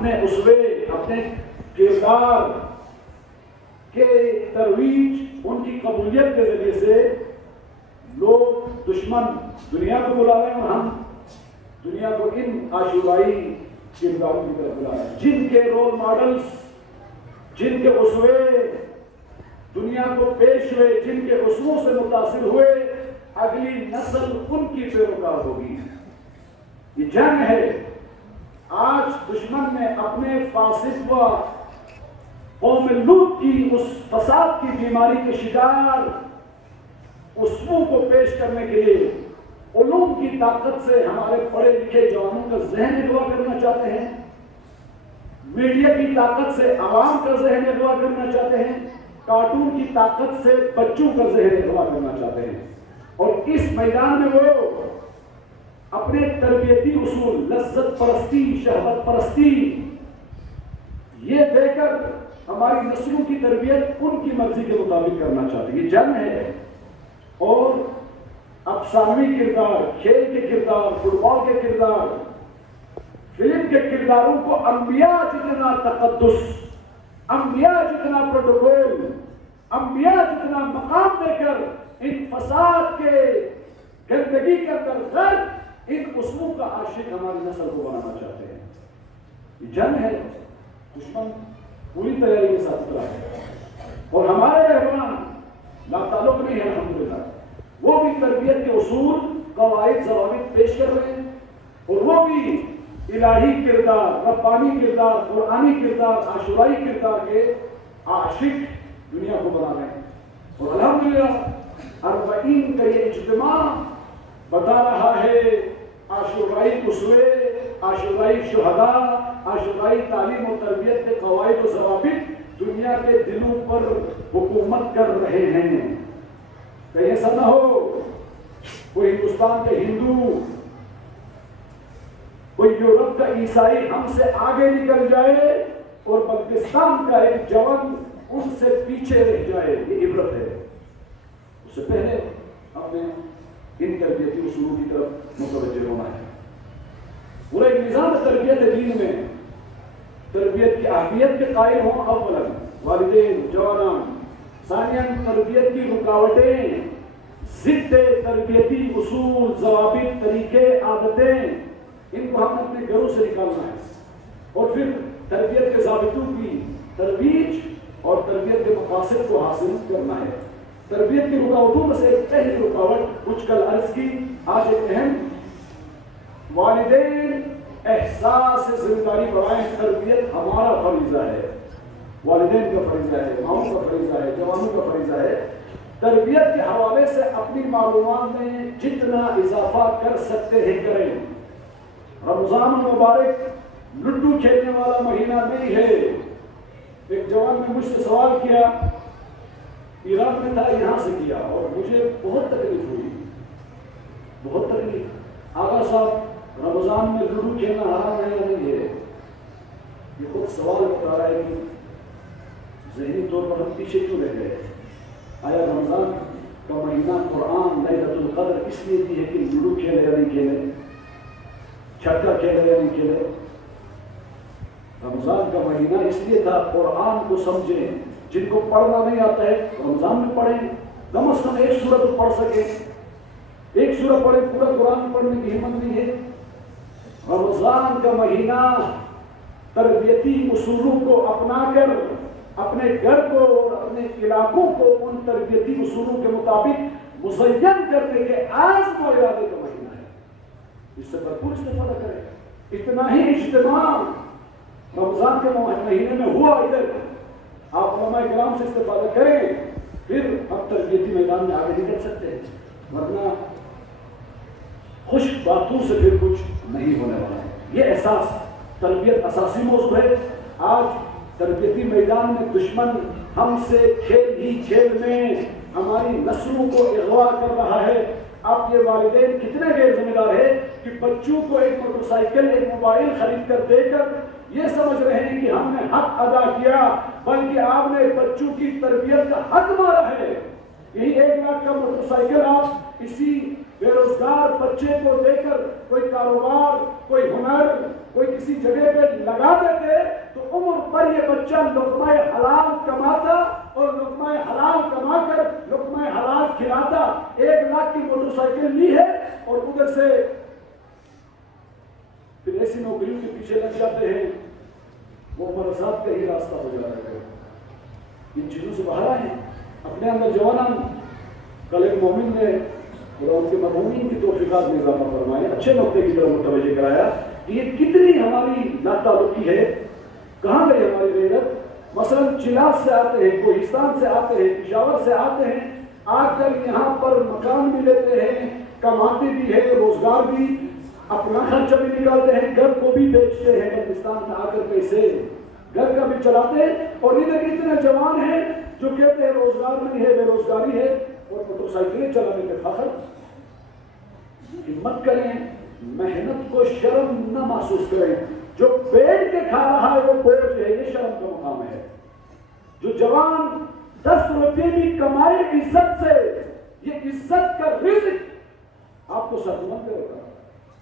اپنے اسوے، اپنے کردار کے ترویج، ان کی قبولیت کے ذریعے سے لوگ دشمن دنیا کو بلا رہے ہیں اور ہم دنیا کو ان عاشورائی کرداروں کی طرف بلا رہے ہیں، جن کے رول ماڈلز، جن کے اسوے دنیا کو پیش ہوئے، جن کے اسووں سے متاثر ہوئے، اگلی نسل ان کی پیروکار ہوگی۔ یہ جنگ ہے۔ آج دشمن نے اپنے فاسد و قوم لوط کی اس فساد کی بیماری کے شکار اسووں کو پیش کرنے کے لیے علوم کی طاقت سے ہمارے پڑھے لکھے جوانوں کا ذہن اغوا کرنا چاہتے ہیں، میڈیا کی طاقت سے عوام کا ذہن اغوا کرنا چاہتے ہیں، کارٹون کی طاقت سے بچوں کا ذہن اغوا کرنا چاہتے ہیں، اور اس میدان میں وہ اپنے تربیتی اصول، لذت پرستی، شہوت پرستی، یہ دے کر ہماری نسلوں کی تربیت ان کی مرضی کے مطابق کرنا چاہتے ہیں۔ یہ جنگ ہے۔ اور افسانوی کردار، کھیل کے کردار، فٹ بال کے کردار، فلم کے کرداروں کو انبیاء جتنا تقدس، انبیاء جتنا پروٹوکول، انبیاء جتنا مقام دے کر ان فساد کے گندگی کے اندر غرق ان اصولوں کا عاشق ہماری نسل کو بنانا چاہتے ہیں۔ یہ جنگ ہے۔ دشمن پوری تیاری کے ساتھ اترا ہے اور ہمارے رہبران لا تعلق نہیں ہے، الحمدللہ، وہ بھی تربیت کے اصول، قواعد، ضوابط پیش کر رہے ہیں، اور وہ بھی الہی کردار، ربانی کردار، قرآنی کردار، عاشورائی کردار کے عاشق دنیا کو بنا رہے ہیں۔ اور الحمدللہ 40 کا یہ اجتماع بتا رہا ہے عاشورائی اسوے، عاشورائی شہداء، عاشورائی تعلیم و تربیت کے قواعد و ضوابط دنیا کے دلوں پر حکومت کر رہے ہیں۔ کہیں ایسا نہ ہو کوئی ہندوستان کے ہندو، کوئی یورپ کا عیسائی ہم سے آگے نکل جائے اور پاکستان کا ایک جوان ان سے پیچھے رہ جائے۔ یہ عبرت ہے۔ اس سے پہلے ہمیں ان تربیتی اصولوں کی طرف متوجہ ہونا ہے۔ پورا ایک نظام تربیت دین میں تربیت کی اہمیت کے قائل ہوں، اولا والدین، جوانان، ثانیاً تربیت کی رکاوٹیں، ضد تربیتی اصول، ضوابط، طریقے، عادتیں، ان کو ہم اپنے گھروں سے نکالنا ہے، اور پھر تربیت کے ضابطوں کی ترویج اور تربیت کے مقاصد کو حاصل کرنا ہے۔ تربیت کی رکاوٹوں میں سے ایک پہلی رکاوٹ کچھ کل عرض کی، آج ایک اہم، والدین احساس ذمہ داری بڑھائیں۔ تربیت ہمارا فریضہ ہے، والدین کا فریضہ ہے، ماؤں کا فریضہ ہے، جوانوں کا فریضہ ہے۔ تربیت کے حوالے سے اپنی معلومات میں جتنا اضافہ کر سکتے ہیں کریں۔ رمضان المبارک لڈو کھیلنے والا مہینہ نہیں ہے۔ ایک جوان نے مجھ سے سوال کیا، عراق میں تھا، یہاں سے کیا، اور مجھے بہت تکلیف ہوئی، بہت تکلیف۔ آغا صاحب، رمضان میں لڈو کھیلنا حرام ہے یا نہیں ہے؟ یہ خود سوال اٹھا رہا ہے کہ ذہنی طور پر ہم پیچھے کیوں رہ گئے؟ آیا رمضان کا مہینہ قرآن لیلۃ القدر اس لیے دی ہے کہ لڈو کھیلے یا نہیں کھیلے، چھکا کھیلے یا نہیں کھیلے؟ رمضان کا مہینہ اس لیے تھا قرآن کو سمجھیں۔ جن کو پڑھنا نہیں آتا ہے رمضان میں پڑھیں، کم از کم ایک سورت تو پڑھ سکیں، ایک سورت پڑھیں، پورا قرآن پڑھنے کی ہمت نہیں ہے۔ رمضان کا مہینہ تربیتی اصولوں کو اپنا کر اپنے گھر کو اور اپنے علاقوں کو ان تربیتی اصولوں کے مطابق مزین کرنے کے عزم و ارادے کا مہینہ ہے۔ اس سے بھرپور استفادہ کریں۔ اتنا ہی اجتماع رمضان کے مہینے میں ہوا ادھر، آپ علماء کرام سے استفادہ کریں، پھر ہم تربیتی میدان میں آگے نکل سکتے ہیں، ورنہ خشک باتوں سے پھر کچھ نہیں ہونے والا ہے۔ یہ احساس تربیت اساسی موضوع ہے۔ آج تربیتی میدان میں دشمن ہم سے کھیل ہی کھیل میں ہماری نسلوں کو اغوا کر رہا ہے۔ آپ یہ والدین کتنے غیر ذمہ دار ہیں کہ بچوں کو ایک موٹر سائیکل، ایک موبائل خرید کر دے کر یہ سمجھ رہے ہیں کہ ہم نے حق ادا کیا، بلکہ آپ نے بچوں کی تربیت کا حق مارا ہے۔ یہی 1 لاکھ کا موٹر سائیکل آپ اسی بے روزگار بچے کو دے کر کوئی کاروبار، کوئی ہنر، کوئی کسی جگہ پہ لگا دیتے تو عمر پر یہ بچہ لقمہ حلال کماتا اور لقمہ حلال کما کر لقمہ حلال کھلاتا۔ 1 لاکھ کی موٹر سائیکل لی ہے اور ادھر سے پھر ایسی نوکریوں کے پیچھے لگ جاتے ہیں، وہ مرضات کا ہی راستہ ہو جاتا ہے۔ ان چیزوں سے باہر آئیں، اپنے اندر جوانان۔ کل ایک مومن نے خدا ان کے مرحومین کی توفیقات میں اضافہ فرمائے، اچھے نقطے کی طرف متوجہ کرایا کہ یہ کتنی ہماری ناتعلقی ہے، کہاں گئی ہماری غیرت۔ مثلا چلاس سے آتے ہیں، کوہستان سے آتے ہیں، پشاور سے آتے ہیں، آ کر یہاں پر مکان بھی لیتے ہیں، کماتے بھی ہیں، روزگار بھی، اپنا خرچہ بھی نکالتے ہیں، گھر کو بھی بیچتے ہیں، ہندوستان میں آ کر پیسے گھر کا بھی چلاتے ہیں، اور ادھر اتنے جوان ہیں جو کہتے ہیں روزگار نہیں ہے، بے روزگاری ہے، اور موٹر سائیکلیں چلانے کے فخر۔ ہمت کریں، محنت کو شرم نہ محسوس کریں۔ جو بیٹھ کے کھا رہا ہے وہ بوجھ ہے، یہ شرم کا مقام ہے۔ جو جوان 10 روپے بھی کمائے عزت سے، یہ عزت کا رزق آپ کو سرمند کرے گا۔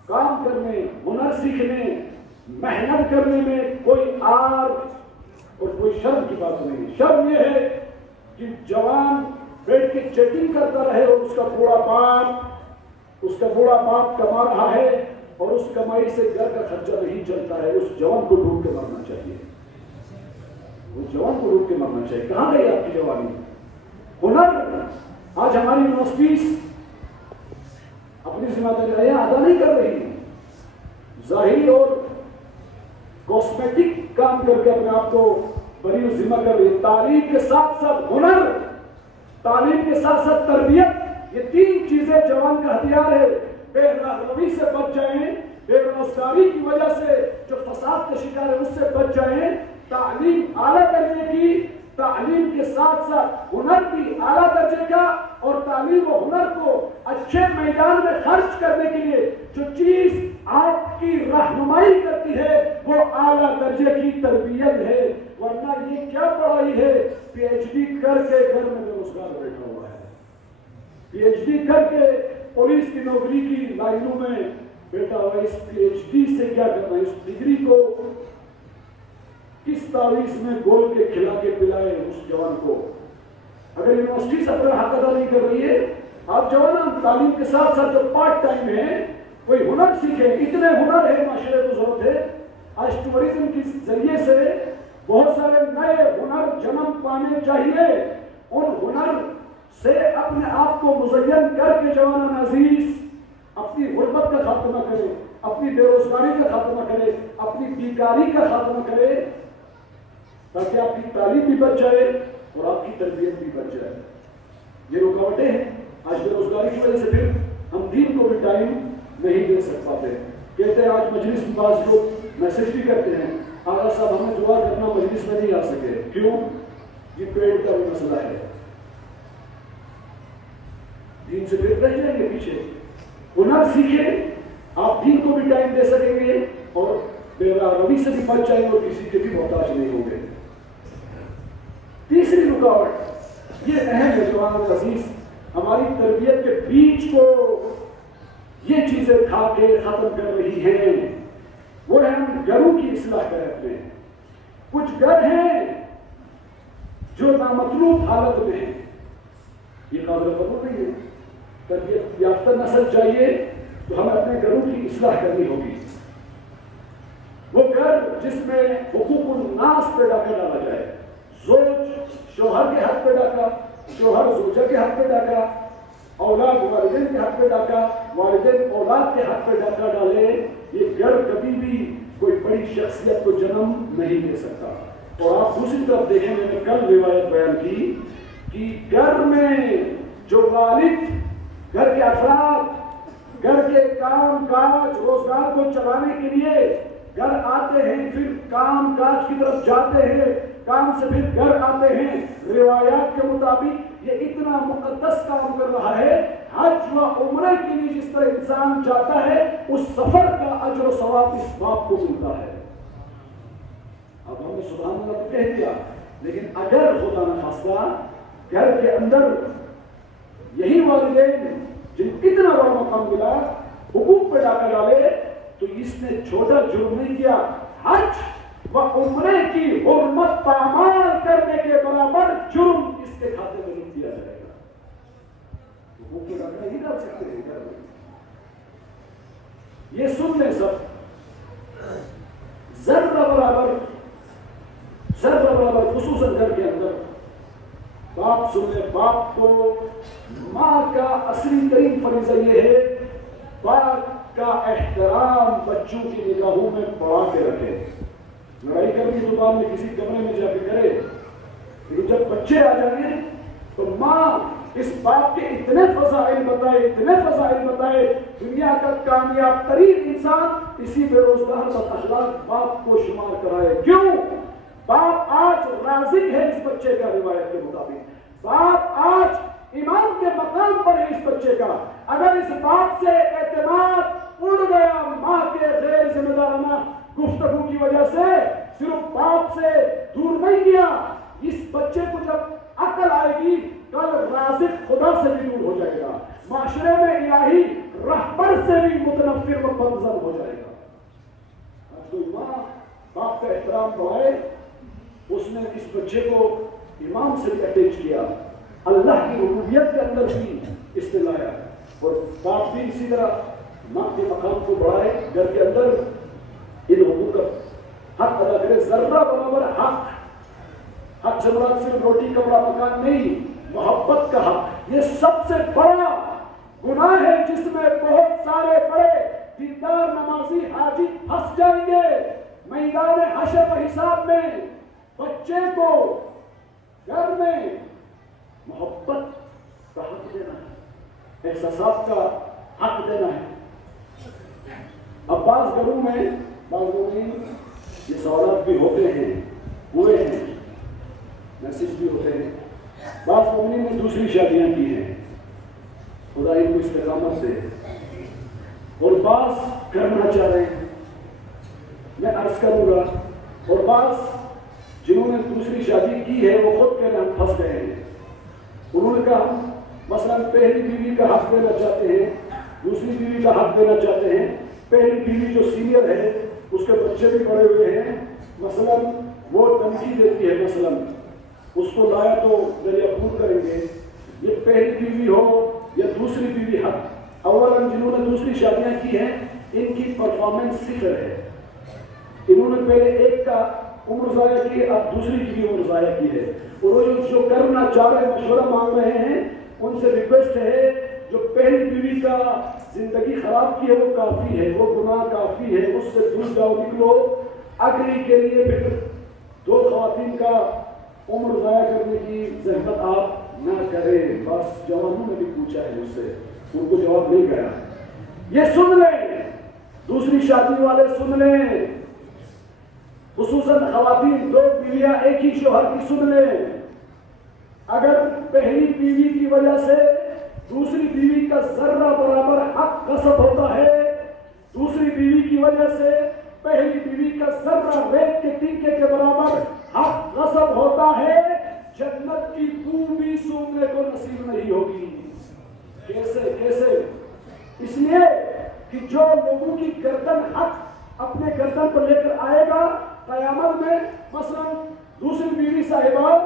کام کرنے، ہنر سیکھنے، محنت کرنے میں کوئی آر اور کوئی شرم کی بات نہیں۔ شرم یہ ہے کہ جوان بیٹھ کے چیٹنگ کرتا رہے اور اس کا بوڑھا باپ کما رہا ہے اور اس کمائی سے گھر کا خرچہ نہیں چلتا ہے۔ اس جوان کو ڈھونڈ کے مرنا چاہیے، اس جوان کو ڈھونڈ کے مرنا چاہیے۔ کہاں گئی آپ کی جوانی؟ ہنر آج ہماری یونیورسٹیز اپنی ذمہ داریاں ادا نہیں کر رہی، ظاہری اور کاسمیٹک کام کر کے اپنے آپ کو بری ذمہ کر رہی ہے۔ تعلیم کے ساتھ ساتھ ہنر، تعلیم کے ساتھ ساتھ تربیت، یہ 3 چیزیں جوان کا ہتھیار ہے۔ بے روی سے بچ جائیں، بے روزگاری کی وجہ سے جو فساد کا شکار ہے اس سے بچ جائیں۔ تعلیم اعلیٰ درجے کی، تعلیم کے ساتھ ساتھ ہنر بھی اعلیٰ درجے کا، اور تعلیم و ہنر کو اچھے میدان میں خرچ کرنے کے لیے جو چیز آپ کی رہنمائی کرتی ہے وہ اعلیٰ درجے کی تربیت ہے۔ ورنہ یہ کیا پڑھائی ہے؟ پی ایچ ڈی کر کے گھر میں بے روزگار بیٹھا ہوا ہے، پی ایچ ڈی کر کے پولیس کی نوکری کی لائنوں میں بیٹھا ہوا ہے۔ اس پی ایچ ڈی سے کیا کرنا ہے؟ اس ڈگری کو کس تعویذ میں گول کے کھلا کے پلائے اس جوان کو؟ اگر یونیورسٹی سے اپنا حق ادا نہیں کر رہی ہے، آپ جوان تعلیم کے ساتھ ساتھ جو پارٹ ٹائم ہے کوئی ہنر سیکھیں۔ اتنے ہنر ہے، معاشرے کو ضرورت ہے۔ آج ٹورزم کے ذریعے سے بہت سارے نئے ہنر جنم پانے چاہیے۔ ان ہنر سے اپنے آپ کو مزین کر کے جوان عزیز اپنی غربت کا خاتمہ کرے، اپنی بے روزگاری کا خاتمہ کرے، اپنی بیکاری کا خاتمہ کرے، تاکہ آپ کی تعلیم بھی بچ جائے اور آپ کی تربیت بھی بچ جائے۔ یہ رکاوٹیں ہیں آج بے روزگاری کی وجہ سے، پھر ہم دین کو بھی ٹائم نہیں دے سک پاتے۔ کہتے ہیں آج مجلس میں بعض لوگ میسج بھی کرتے ہیں، آغا صاحب ہمیں دعا کرنا مجلس میں نہیں آ سکے، کیوں؟ یہ پیٹ کا بھی مسئلہ ہے، دین سے پھر رہ جائیں گے پیچھے۔ ہنر سیکھیں، آپ دین کو بھی ٹائم دے سکیں گے اور بے روی سے بھی بچ جائیں گے اور کسی کے بھی محتاج نہیں ہوں گے۔ تیسری رکاوٹ یہ اہم ہے جوان عزیز، ہماری تربیت کے بیچ کو یہ چیزیں کھا کے ختم کر رہی ہیں، وہ ہے ہم گھروں کی اصلاح کرتے ہیں۔ کچھ گھر ہیں جو نامطلوب حالت میں ہیں، یہ قابل قبول نہیں ہے۔ تربیت یافتہ نسل چاہیے تو ہمیں اپنے گھروں کی اصلاح کرنی ہوگی۔ وہ گھر جس میں حقوق الناس پہ ڈاکہ ڈالا جائے، زوج شوہر کے حق پہ ڈاکہ، شوہر زوجہ کے حق پہ ڈاکہ، اولاد والدین کے حق پہ ڈاکہ، والدین اولاد کے حق پہ ڈاکہ ڈالے، یہ گھر کبھی بھی کوئی بڑی شخصیت کو جنم نہیں دے سکتا۔ اور آپ دوسری طرف دیکھیں، میں نے کل روایت بیان کی کہ گھر میں جو والد گھر کے افراد گھر کے کام کاج روزگار کو چلانے کے لیے گھر آتے ہیں، پھر کام کاج کی طرف جاتے ہیں، کام سے پھر گھر آتے ہیں، روایات کے مطابق یہ اتنا مقدس کام کر رہا ہے۔ حج و عمرہ کے لیے جس طرح انسان جاتا ہے اس سفر کا اجر و ثواب اس باپ کو ملتا ہے۔ اب ہم نے سبحان اللہ تو کہہ دیا، لیکن اگر خدا نخواستہ گھر کے اندر یہی والدین جن اتنا بڑا مقام ملا حقوق پہ ڈاکہ ڈالے، تو اس نے چھوٹا جرم نہیں کیا، حج و عمرے کی حرمت پامال کرنے کے برابر جرم اس کے کھاتے میں لکھ دیا جائے گا۔ حقوق پہ ڈاکہ نہیں ڈال سکتے ہیں گھر میں۔ یہ سن لیں سب، ذرہ برابر خصوصاً گھر کے اندر باپ سن لے، باپ کو ماں کا اصلی ترین فریضہ یہ ہے باپ کا احترام بچوں کی نگاہوں میں بڑھا کے رکھے۔ لڑائی کرنی تو بعد میں کسی کمرے میں جا کے کرے، لیکن جب بچے آ جائیں تو ماں اس باپ کے اتنے فضائل بتائے، دنیا کا کامیاب ترین انسان اسی بے روزگار و اخلاق باپ کو شمار کرائے۔ کیوں؟ باپ آج رازق ہے اس بچے کا، روایت کے مطابق باپ آج امام کے مقام پر ہے اس بچے کا۔ اگر اس باپ سے اعتماد اڑ گیا ماں کے غیر ذمہ دارانہ گفتگو کی وجہ سے، صرف باپ سے دور نہیں گیا، اس بچے کو جب عقل آئے گی کل رازق خدا سے بھی دور ہو جائے گا، معاشرے میں الہی رہبر سے بھی متنفر و بدظن ہو جائے گا۔ آج کوئی ماں باپ کا احترام بڑھائے، اس نے اس بچے کو امام سے بھی اٹیچ کیا، اللہ کی ربوبیت کے اندر بھی اس نے لایا، اور باپ بھی اسی طرح ماں کے مقام کو بڑھائے، گھر کے اندر ان حقوق کا حق ادا کرے۔ ذرہ برابر حق سے مراد صرف روٹی کپڑا مکان نہیں، محبت کا حق۔ یہ سب سے بڑا گناہ ہے جس میں بہت سارے بڑے دیندار نمازی حاجی پھنس جائیں گے۔ میدان حشر و حساب میں بچے کو گھر میں محبت کا حق دینا ہے، احساسات کا حق دینا ہے۔ اب بعض گھروں میں یہ سوالات بھی ہوتے ہیں، ہوئے ہیں، میسج بھی ہوتے ہیں، بعض مومنین نے دوسری شادیاں کی ہیں، خدا ان کو استقامت دے، اور بعض کرنا چاہ رہے ہیں۔ میں عرض کروں گا، اور بعض جنہوں نے دوسری شادی کی ہے وہ خود کہہ رہے ہم پھنس گئے ہیں۔ انہوں نے کہا ہم مثلا پہلی بیوی کا حق دینا چاہتے ہیں، دوسری بیوی کا حق دینا چاہتے ہیں، پہلی بیوی جو سینئر ہے اس کے بچے بھی پڑے ہوئے ہیں، مثلا وہ دھمکی دیتی ہے، مثلا اس کو لایا تو ذریعہ پور کریں گے۔ یہ پہلی بیوی ہو یا دوسری بیوی حق، اولا جنہوں نے دوسری شادیاں کی ہیں ان کی پرفارمنس صفر ہے، انہوں نے پہلے ایک کا عمر ضائع کی، اب دوسری کی بھی عمر ضائع کی ہے، اور وہ جو کرنا چاہ رہے ہیں، مشورہ مانگ رہے ہیں، ان سے ریکویسٹ ہے جو پہلی بیوی کا زندگی خراب کی ہے وہ کافی ہے، وہ گناہ کافی ہے، اس سے دور جاؤ، نکلو، اگلی کے لیے پھر دو خواتین کا عمر ضائع کرنے کی زحمت آپ نہ کریں۔ بس جوانوں نے بھی پوچھا ہے مجھ سے، ان کو جواب نہیں گیا۔ یہ سن لیں، دوسری شادی والے سن لیں، خصوصاً خواتین، دو بیویاں ایک ہی شوہر کی سن لیں، اگر پہلی بیوی کی وجہ سے دوسری بیوی کا ذرہ برابر حق غصب ہوتا ہے، دوسری بیوی کی وجہ سے پہلی بیوی کا ذرہ ریت کے تنکے کے برابر حق غصب ہوتا ہے، جنت کی بو بھی سونگنے کو نصیب نہیں ہوگی۔ کیسے؟ اس لیے کہ جو لوگوں کی گردن حق اپنے گردن پر لے کر آئے گا قیامت میں، مثلا دوسری بیوی صاحبہ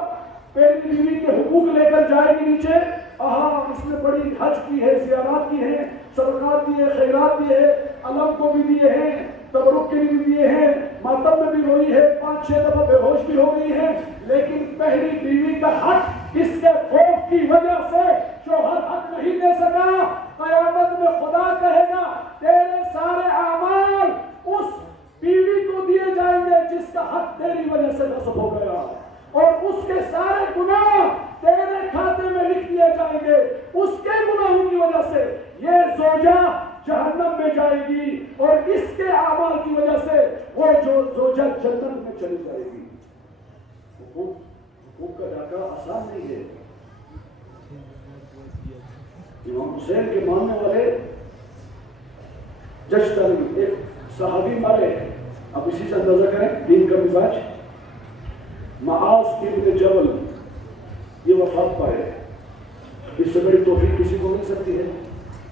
پہلی بیوی کے حقوق لے کر جائے گی نیچے، اس نے بڑی حج کی ہے، زیارات کی ہے، صدقات دیے، خیرات دیے ہیں، علم کو بھی دیے ہیں، تبرک کے بھی دیے ہیں، ماتم میں بھی روئی ہے، 5-6 دفعہ بے ہوش بھی ہو گئی ہے، لیکن پہلی بیوی کا حق اس کے خوف کی وجہ سے شوہر حق نہیں دے سکا۔ قیامت میں خدا کہے گا تیرے سارے اعمال اس بیوی کو دیے جائیں گے جس کا حق تیری وجہ سے غصب ہو گیا، اور اس کے سارے گناہ تیرے کھاتے میں لکھ دیے جائیں گے، اس کے گناہوں کی وجہ سے یہ زوجہ جہنم میں جائے گی، اور اس کے اعمال کی وجہ سے وہ جو زوجہ جنت میں چلی جائے گی۔ حقوق کا ڈاکہ آسان نہیں ہے۔ امام حسین کے ماننے والے جشتری ایک صحابی مارے، اب اسی سے اندازہ کریں دین کا مزاج۔ معاذ ابن جبل یہ وفات پائے، اس سے بڑی توفیق کسی کو مل سکتی ہے؟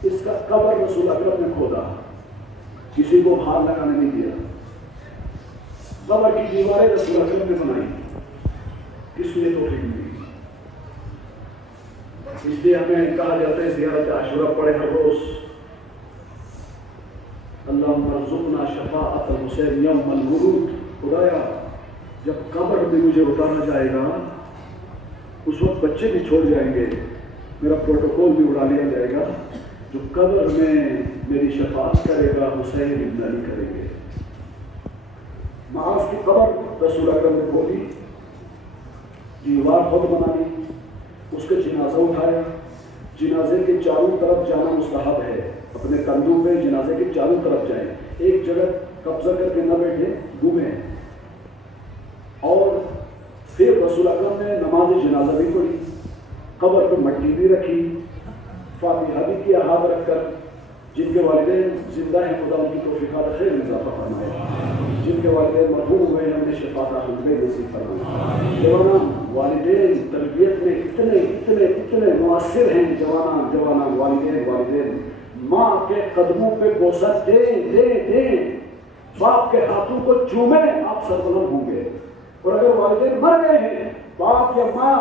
اس کا قبر رسول اکرم نے کھودا، کسی کو ہاتھ لگانے نہیں دیا. قبر کی دیواریں رسول اکرم نے بنائی، کس نے توفیق دی. اس لیے ہمیں کہا جاتا ہے زیارت عاشورہ پڑھے ہر روز. اللہم ارزقنا شفاعت الحسین یوم الورود. خدایا جب قبر میں مجھے اتارا جائے گا اس وقت بچے بھی چھوڑ جائیں گے، میرا پروٹوکول بھی اڑا لیا جائے گا. جو قبر میں میری شفاعت کرے گا حسین ابن علی کریں گے. معاذ کی قبر رسول اکرم نے کھولی، دیوار خود بنا لی، اس کا جنازہ اٹھایا. جنازے کے چاروں طرف جانا مستحب ہے، اپنے کندھوں پہ جنازے کے چاروں طرف جائیں، ایک جگہ قبضہ کر کے نہ بیٹھے، گھومیں. اور پھر رسول اکرم نے نماز جنازہ بھی پڑھی، قبر پہ مٹی بھی رکھی، فاتحہ بھی کیا ہاتھ رکھ کر. جن کے والدین زندہ ہیں خدا ان کی توفیقات خیر میں اضافہ فرمائے، جن کے والدین مرحوم ہوئے ہیں انہیں شفاعت عاجلہ نصیب فرمائے. جوانان والدین تربیت میں اتنے مؤثر ہیں. جوانان والدین ماں کے قدموں پہ بوسہ دیں، باپ کے ہاتھوں کو چومیں، آپ سربلند ہوں گے. اور اگر والدین مر گئے ہیں، باپ یا ماں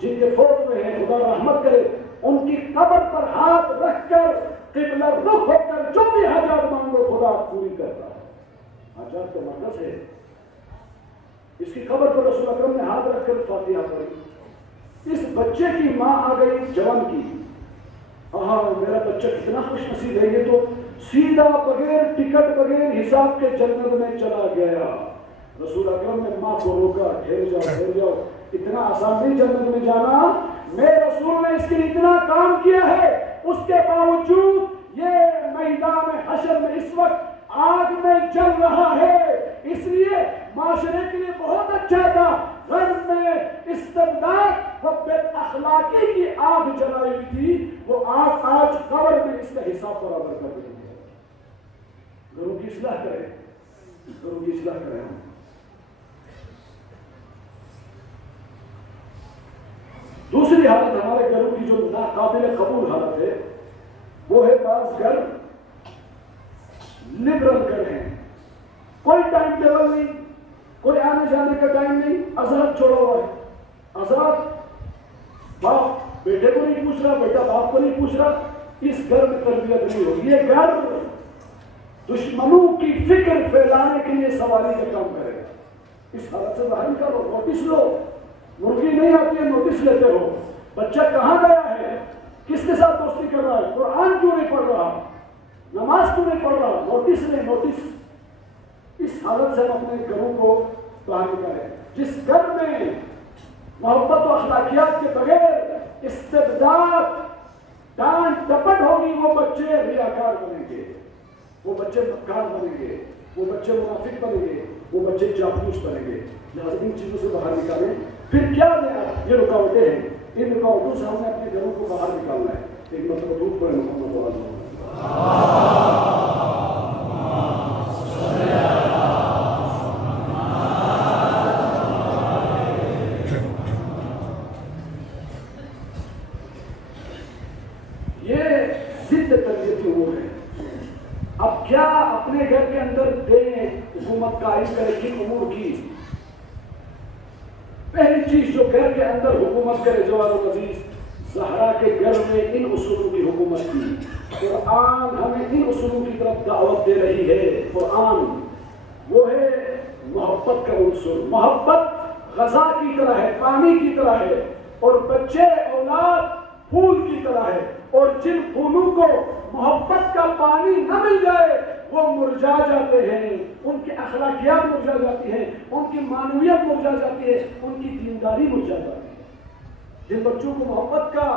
جن کے فوت ہوئے ہیں خدا رحمت کرے، ان کی قبر پر ہاتھ رکھ کر قبلہ رخ ہو کر جو بھی حاجات مانگو خدا پوری کرتا ہے. حاجات کا مرکز ہے. اس کی قبر پر رسول اکرم نے ہاتھ رکھ کر فاتحہ پڑھی. اس بچے کی ماں آ گئی جوان کی، میرا بچہ کتنا خوش نصیب ہے، یہ تو سیدھا بغیر ٹکٹ بغیر حساب کے جنت میں چلا گیا. رسول اکرم نے ماں کو روکا، ٹھہر جاؤ، اتنا آسان نہیں جنت میں جانا. میرے رسول نے اس کے لیے اتنا کام کیا ہے، اس کے باوجود یہ میدان حشر میں اس وقت آگ میں جل رہا ہے. اس لیے معاشرے کے لیے بہت اچھا تھا. گھر میں استبداد و بے اخلاقی کی آگ جلائی ہوئی تھی، وہ آگ آج قبر میں اس کا حساب برابر کر رہی ہے. گھروں کی اصلاح کریں. دوسری حالت ہمارے گھروں کی جو ناقابل قبول حالت ہے وہ ہے بعض گھر لبرل گھر ہیں، کوئی ٹائم ٹیبل نہیں، کوئی آنے جانے کا ٹائم نہیں، آزاد چھوڑا ہوا ہے. آزاد، باپ بیٹے کو نہیں پوچھ رہا، بیٹا باپ کو نہیں پوچھ رہا. اس گھر میں تربیت نہیں ہوگی. یہ گھر دشمنوں کی فکر پھیلانے کے لیے سواری کا کام کرے گا. اس حالت سے باہر نکالو، نوٹس لو. مرغی نہیں آتی ہے، نوٹس لیتے ہو. بچہ کہاں گیا ہے، کس کے ساتھ دوستی کر رہا ہے، قرآن کیوں نہیں پڑھ رہا، نماز کیوں نہیں پڑھ رہا، نوٹس لیں، نوٹس. اس حالت سے ہم اپنے گھروں کو باہر نکالیں. جس گھر میں محبت و اخلاقیات کے بغیر استبداد ڈانٹ ڈپٹ ہوگی، وہ بچے ریاکار بنیں گے، وہ بچے بدکار بنیں گے، وہ بچے منافق بنیں گے، وہ بچے چاپلوس بنیں گے. لہٰذا ان چیزوں سے باہر نکالیں. پھر کیا یہ رکاوٹیں ہیں، ان رکاوٹوں سے ہم نے اپنے گھروں کو باہر نکالنا ہے. ایک مطلب دودھ پڑے محمد یہ ضد تربیتی امور ہے. اب کیا اپنے گھر کے اندر دیں حکومت قائم کرے کن امور کی؟ پہلی چیز جو گھر کے اندر حکومت کرے جوان و عزیز، زہرا کے گھر میں ان اصولوں کی حکومت کی. قرآن ہمیں ان اصولوں کی طرف دعوت دے رہی ہے. قرآن وہ ہے محبت کا عنصر. محبت غذا کی طرح ہے، پانی کی طرح ہے، اور بچے اولاد پھول کی طرح ہے. اور جن پھولوں کو محبت کا پانی نہ مل جائے وہ مرجھا جاتے ہیں، ان کی اخلاقیات مرجھا جاتی ہیں، ان کی معنویت مرجھا جاتی ہے، ان کی دینداری مرجھا جاتی ہے. جن بچوں کو محبت کا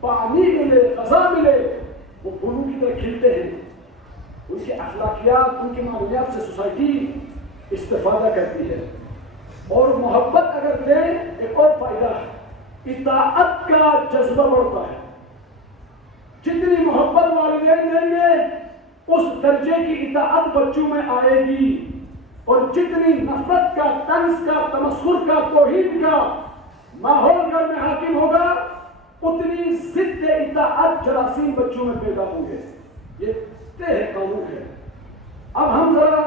پانی ملے، غذا ملے، وہ پھولوں کی طرح کھلتے ہیں. ان کی اخلاقیات، ان کی معنویات سے سوسائٹی استفادہ کرتی ہے. اور محبت اگر دیں ایک اور فائدہ ہے، اطاعت کا جذبہ بڑھتا ہے. جتنی محبت والدین دیں گے اس درجے کی اطاعت بچوں میں آئے گی، اور جتنی نفرت کا، طنز کا، تمسخر کا، توہین کا ماحول گھر میں حاکم ہوگا اتنی ضد اطاعت جراثیم بچوں میں پیدا ہوں گے. یہ طے قانون ہے. اب ہم ذرا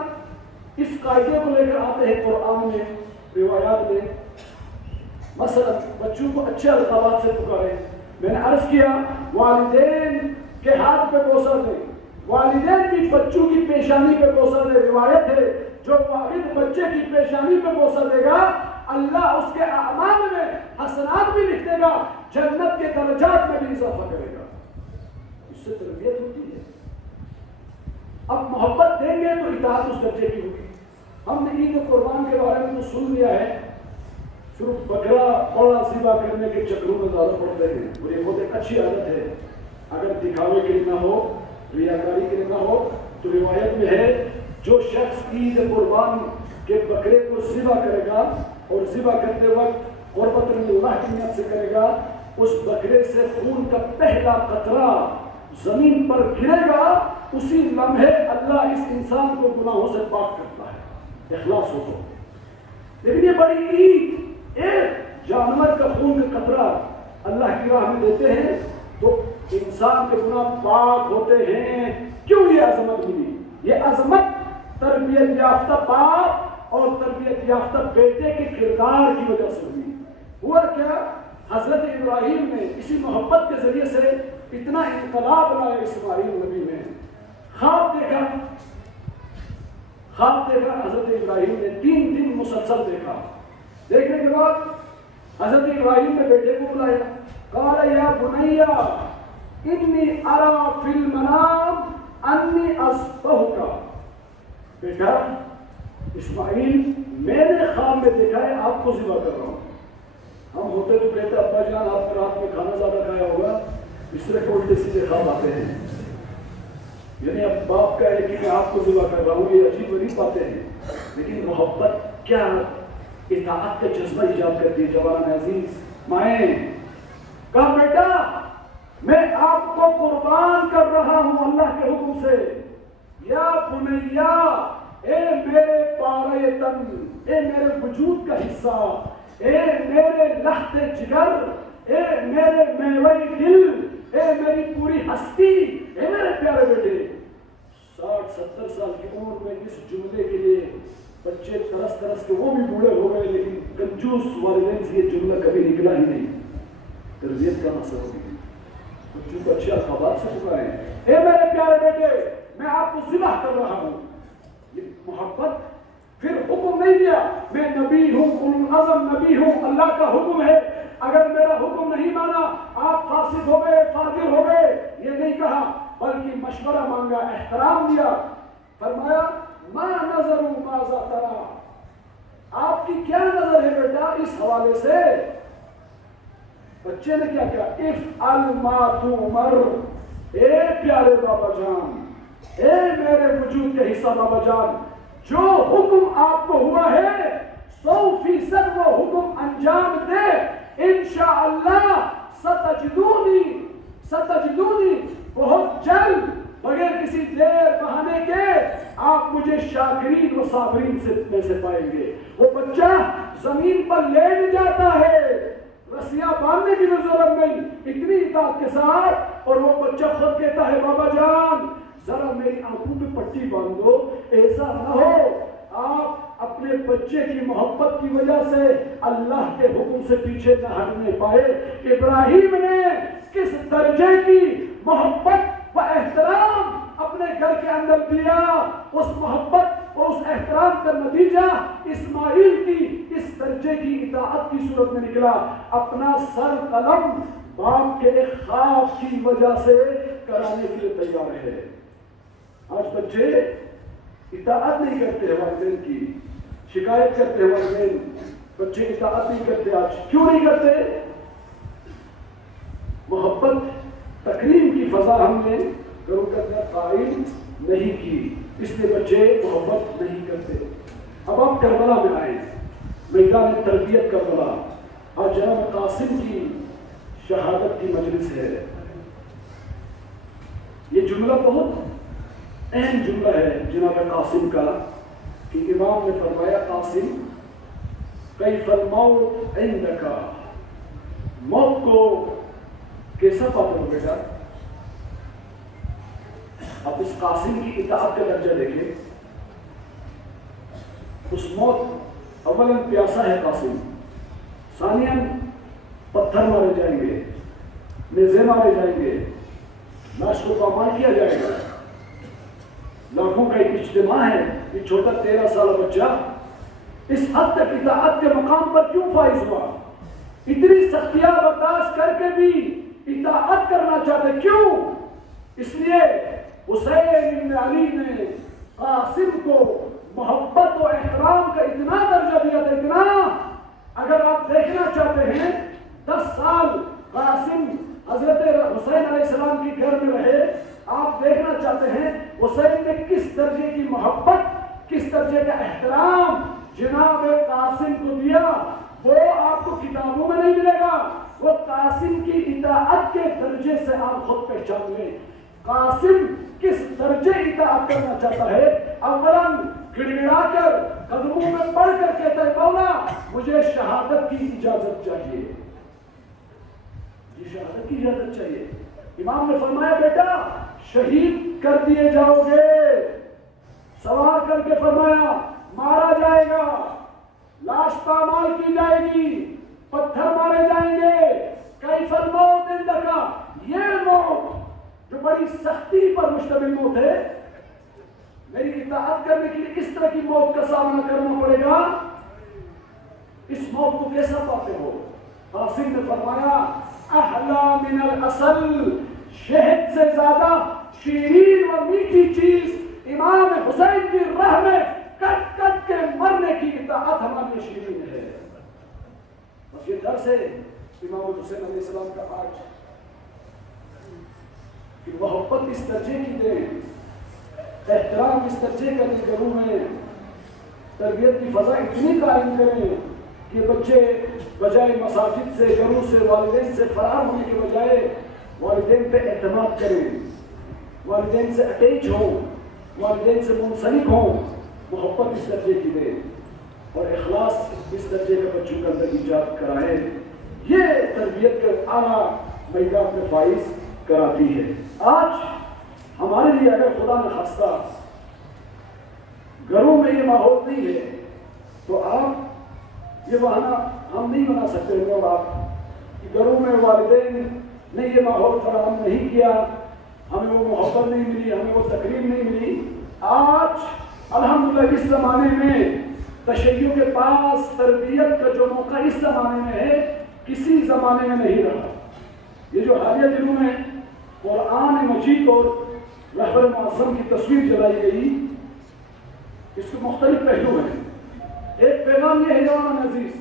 اس قاعدے کو لے کر آتے ہیں قرآن میں، روایات میں. مثلا بچوں کو اچھے القابات سے پکاریں. میں نے عرض کیا والدین کے ہاتھ پہ بوسہ دیں، والدین بھی بچوں کی پیشانی پہ بوسہ دے. روایت ہے جو والد بچے کی پیشانی پہ بوسہ دے گا اللہ اس کے اعمال میں حسنات بھی لکھ دے گا، جنت کے درجات میں بھی اضافہ کرے گا. اس سے تربیت ہوتی ہے. اب محبت دیں گے تو اطاعت اس درجے کی ہوگی. ہم نے عید قربان کے بارے میں تو سن لیا ہے، صرف بکرا بڑا ذبح کرنے کے چکروں میں زیادہ پڑتے ہیں، اور یہ بہت ایک اچھی عادت ہے. اگر دکھاوے کے لیے نہ ہو، ریاکاری کے لیے نہ ہو، تو روایت میں ہے جو شخص عید قربان کے بکرے کو ذبح کرے گا اور ذبح کرتے وقت قربت اللہ کی نیت سے کرے گا، اس بکرے سے خون کا پہلا قطرہ زمین پر گرے گا، اسی لمحے اللہ اس انسان کو گناہوں سے پاک کرتا ہے، اخلاص ہو تو. لیکن یہ بڑی عید ایک جانور کا خون کا قطرہ اللہ کی راہ میں دیتے ہیں تو انسان کے گناہ پاک ہوتے ہیں. کیوں یہ عظمت ملی؟ یہ عظمت تربیت یافتہ باپ اور تربیت یافتہ بیٹے کے کردار کی وجہ سے ہوئی. ہوا کیا؟ حضرت ابراہیم نے اسی محبت کے ذریعے سے اتنا انقلاب لایا اسماعیل نبی میں. خواب دیکھا حضرت ابراہیم نے 3 دن مسلسل دیکھا. دیکھنے کے بعد حضرت ابراہیم نے بیٹے کو بلایا. قال یا بنی انی ارا فی المنام انی اذبحک. بیٹا اسماعیل میں نے خواب میں دیکھا ہے آپ کو ذبح کر رہا ہوں. ہم ہوتے تو کہتے ابا جان آپ نے رات میں کھانا زیادہ کھایا ہوگا اس طرح کے الٹے سیدھے خواب آتے ہیں. یعنی اب باپ کا ہے کہ میں آپ کو ذبح کر رہا ہوں، یہ عجیب غریب باتیں ہیں. لیکن محبت کیا اطاعت کا جذبہ ایجاد کرتی ہے. جوان عزیز مائیں کہا بیٹا میں آپ کو قربان کر رہا ہوں اللہ کے حکم سے. یا بنیا اے میرے پارے تن، اے میرے وجود کا حصہ، اے میرے لخت جگر، اے میرے میوئی دل، اے میری پوری ہستی، اے میرے پیارے بیٹے. 60-70 سال کی عمر میں اس جملے کے لیے بچے ترس کے وہ بھی بوڑھے ہو گئے، لیکن کنجوس والدین سے یہ جملہ کبھی نکلا ہی نہیں. تربیت کا مسئلہ ہوگی. بچوں کو اچھے القابات سے پکاریں. اے میرے پیارے بیٹے میں آپ کو ذبح کر رہا ہوں. یہ محبت. پھر حکم نہیں دیا میں نبی ہوں، اولو العزم نبی ہوں، اللہ کا حکم ہے، اگر میرا حکم نہیں مانا آپ فاسق ہو گئے، فاجر ہو گئے، یہ نہیں کہا بلکہ مشورہ مانگا، احترام دیا. فرمایا ما نظر ماذا ترى، آپ کی کیا نظر ہے بیٹا اس حوالے سے. بچے نے کیا کیا؟ افعل ما تؤمر. اے پیارے بابا جان، اے میرے وجود کے حصہ بابا جان، جو حکم آپ کو ہوا ہے 100% وہ حکم انجام دے. انشاءاللہ ستجدونی بہت جلد بغیر کسی دیر بہانے کے آپ مجھے شاکرین و صابرین میں سے پائیں گے. وہ بچہ زمین پر لیٹ جاتا ہے، رسیاں باندھنے کی ضرورت نہیں، اتنی اطاعت کے ساتھ، اور وہ بچہ خود کہتا ہے بابا جان ذرا میری آنکھوں پہ پٹی باندھ دو. ایسا نہ ہو آپ اپنے بچے کی محبت کی وجہ سے اللہ کے حکم سے پیچھے نہ ہٹنے پائے. ابراہیم نے کس درجے کی محبت و احترام اپنے گھر کے اندر دیا، اس محبت اور اس احترام کا نتیجہ اسماعیل کی اس درجے کی اطاعت کی صورت میں نکلا. اپنا سر قلم باپ کے ایک خواب کی وجہ سے کرانے کے لیے تیار ہے. آج بچے اطاعت نہیں کرتے ہیں والدین کی، شکایت کرتے ہیں والدین. بچے اطاعت نہیں کرتے. آج کیوں نہیں کرتے؟ محبت تکریم کی فضا ہم نے گھروں کے اندر قائم نہیں کی، اس لیے بچے محبت نہیں کرتے. اب آپ کربلا میں آئے، میدان تربیت کربلا، اور جناب قاسم کی شہادت کی مجلس ہے. یہ جملہ بہت اہم جملہ ہے جناب قاسم کا کہ امام نے فرمایا قاسم کیف الموت عندک، موت کو کیسا پاتے ہو بیٹا؟ اب اس قاسم کی اطاعت کا درجہ دیکھیں. اس موت اولا پیاسا ہے قاسم، ثانیاً پتھر مارے جائیں گے، نیزے مارے جائیں گے، لاش کو پامال کیا جائے گا، لاکھوں کا ایک اجتماع ہے. یہ چھوٹا 13 سالہ بچہ اس حد تک اطاعت کے مقام پر کیوں فائز ہوا؟ اتنی سختیاں برداشت کر کے بھی اطاعت کرنا چاہتے کیوں؟ اس لیے حسین بن علی نے قاسم کو محبت و احترام کا اتنا درجہ دیا تھا، اتنا. اگر آپ دیکھنا چاہتے ہیں 10 سال قاسم حضرت حسین علیہ السلام کی گھر میں رہے، آپ دیکھنا چاہتے ہیں حسین نے کس درجے کی محبت، کس درجے کا احترام جناب قاسم کو دیا، وہ آپ کو کتابوں میں نہیں ملے گا. وہ قاسم کی اطاعت کے درجے سے آپ خود پہچان لیں. قاسم کس درجے اطاعت کرنا چاہتا ہے؟ اولاً گڑگڑا کر قدموں میں پڑھ کر کہتا ہے مولا مجھے شہادت کی اجازت چاہیے، یہ شہادت کی اجازت چاہیے. امام نے فرمایا بیٹا شہید کر دیے جاؤ گے. سوار کر کے فرمایا مارا جائے گا، لاش پامال کی جائے گی، پتھر مارے جائیں گے. کیف الموت عندک، یہ موت جو بڑی سختی پر مشتمل موت ہے، میری اطاعت کرنے کے لیے اس طرح کی موت کا سامنا کرنا پڑے گا. اس موت کو کیسا پاتے ہو؟ قاسم نے فرمایا احلا من العسل، شہد سے زیادہ شیرین و میٹھی چیز امام حسین کی راہ میں کٹ کٹ کے مرنے کی اطاعت ہمارے لیے شیرین ہے. بس یہ درس ہے امام حسین علیہ السلام کا آج کہ محبت اس درجے کی دیں، احترام اس درجے کا دیں، گھروں میں تربیت کی فضا اتنی قائم کریں کہ بچے بجائے مساجد سے، گھروں سے، والدین سے فرار ہونے کے بجائے والدین پہ اعتماد کریں، والدین سے اٹیچ ہوں، والدین سے منسلک ہوں. محبت اس درجے کی دیں اور اخلاص اس درجے کا بچوں کے اندر ایجاد کرائے. یہ تربیت کا اعلیٰ میدان میں فائز کراتی ہے. آج ہمارے لیے اگر خدا نہ خواستہ گھروں میں یہ ماحول نہیں ہے تو آپ یہ بہانہ ہم نہیں بنا سکتے لوگ آپ کہ گھروں میں والدین نے یہ ماحول فراہم نہیں کیا، ہمیں وہ محبت نہیں ملی، ہمیں وہ تقریب نہیں ملی. آج الحمدللہ اس زمانے میں تشیع کے پاس تربیت کا جو موقع اس زمانے میں ہے کسی زمانے میں نہیں رہا. یہ جو حالیہ دنوں میں قرآن مجید اور رہبر معظم کی تصویر جلائی گئی، اس کے مختلف پہلو ہیں. ایک پیغام یہ ہے جوان عزیز،